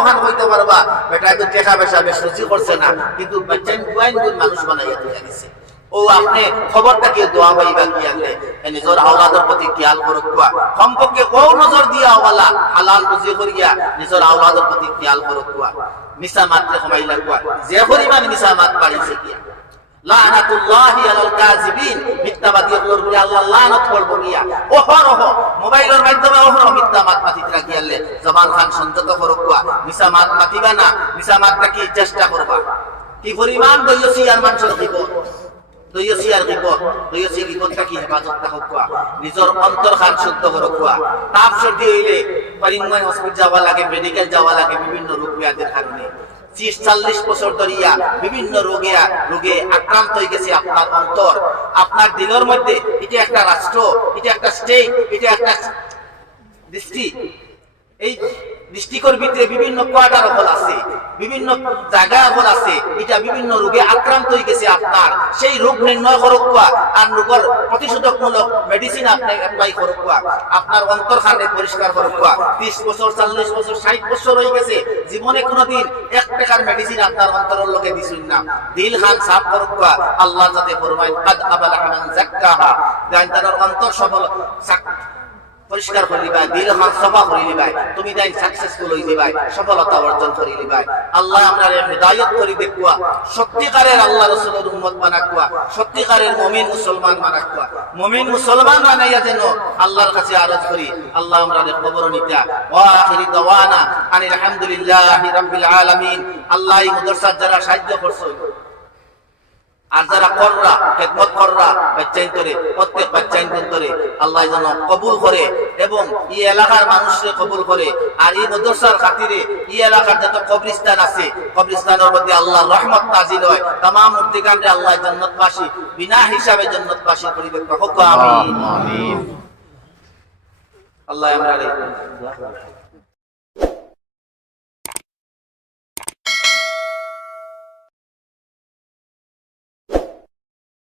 ওখান হইতে পারবা। বেটা একটু টেকা বেশা বেশ রুচি করছে না, কিন্তু বাচ্চান কুয়াইন গুণ মানুষ বানাইয়া তুলে দিছে। ও আপনি খবরটা কি দোয়া পাইবা কি আনলে নিজের আওলাদের প্রতি খেয়াল করুক কমপক্ষে ও নজর দিয়া ওয়ালা, হালাল রুজি করিয়া নিজের আওলাদের প্রতি খেয়াল করুক মিসা মাত্রে কমাইলা কুয়া যে পরিমাণ মিসা মাত বাড়িছে কিয়া লানাতুল্লাহি আলাল কাযিবিন মিথ্যাবাদী হলোর বলে আল্লাহ লানত করব গিয়া। ওহরহ মোবাইলের মাধ্যমে ওহরহ মিথ্যা মাত তিরা গিয়ালে জবান খান সংযত করক মিসা মাত মাতিবা না মিসা মাতটা কি চেষ্টা করবা? কি পরিমাণ দইয়সি আর মানুষের দইয়সি আর দইয়সি বিপদটা কি হেফাজত নিজের অন্তর শুদ্ধ তাপ হইলে হসপিটাল যাওয়া লাগে মেডিকেল যাওয়া লাগে, বিভিন্ন রোগ ব্যাধির কারণে ত্রিশ চল্লিশ বছর ধরিয়া বিভিন্ন রোগে রোগে আক্রান্ত হয়ে গেছে আপনার অন্তর। আপনার দিনের মধ্যে এটা একটা রাষ্ট্র এটা একটা স্টেট এটা একটা এই ডিস্ট্রিক্টের ভিতরে বিভিন্ন কোয়ার্টার হল আছে, বিভিন্ন জায়গা হল আছে, এটা বিভিন্ন রোগে আক্রান্ত হয়ে গেছে আপনার। সেই রোগ নির্ণয় করক কোয়া আর রোগের প্রতিষেধকমূলক মেডিসিন আপনি অ্যাপ্লাই করক কোয়া আপনার অন্তর খানে পরিষ্কার করক কোয়া ত্রিশ বছর, চল্লিশ বছর, ষাট বছর হয়ে গেছে, জীবনে কোনোদিন এক টাকার মেডিসিন আপনার অন্তরের লোকে দিছুন না। দিল খান সাফ করক কোয়া আল্লাহ যাতে ফরমায় কাদ আবালা হামান জাক্কাহা গান তার অন্তর সফল পরিষ্কার করে লিবাই দিল হাত সফা করে লিবাই তুমি তাই সাকসেসফুল হয়ে যাবাই সফলতা অর্জন করে লিবাই আল্লাহ আপনার হৃদায়ত করে দেখুয়া, সত্যিকারের আল্লাহ রসুলের উম্মত বানাকুয়া, সত্যিকারের মমিন মুসলমান বানাকুয়া। মমিন মুসলমান বানাইয়া যেন আল্লাহর কাছে আরজ করি, আল্লাহ আমরা খবর নিতা। ওয়া আখিরি দাওয়ানা, আনিল হামদুলিল্লাহি রাব্বিল আলামিন। আল্লাহ এই মাদ্রাসার যারা সাহায্য করছেন আর যারা কররা খেদমত কররা বাচ্চাইন করে প্রত্যেক বাচ্চাইন করে আল্লাহ যেন কবুল করে এবং এই এলাকার মানুষকে কবুল করে। আর এই মদরসার খাতিরে এই এলাকার যত কবরিস্তান আছে কবরিস্তানের মধ্যে আল্লাহ রহমত নাজিল হয় তাম মূর্তিকাণ্ডে আল্লাহ জন্নতবাসী বিনা হিসাবে জন্নতবাসী পরিবেশ হোক আমিন। আল্লাহ আমরা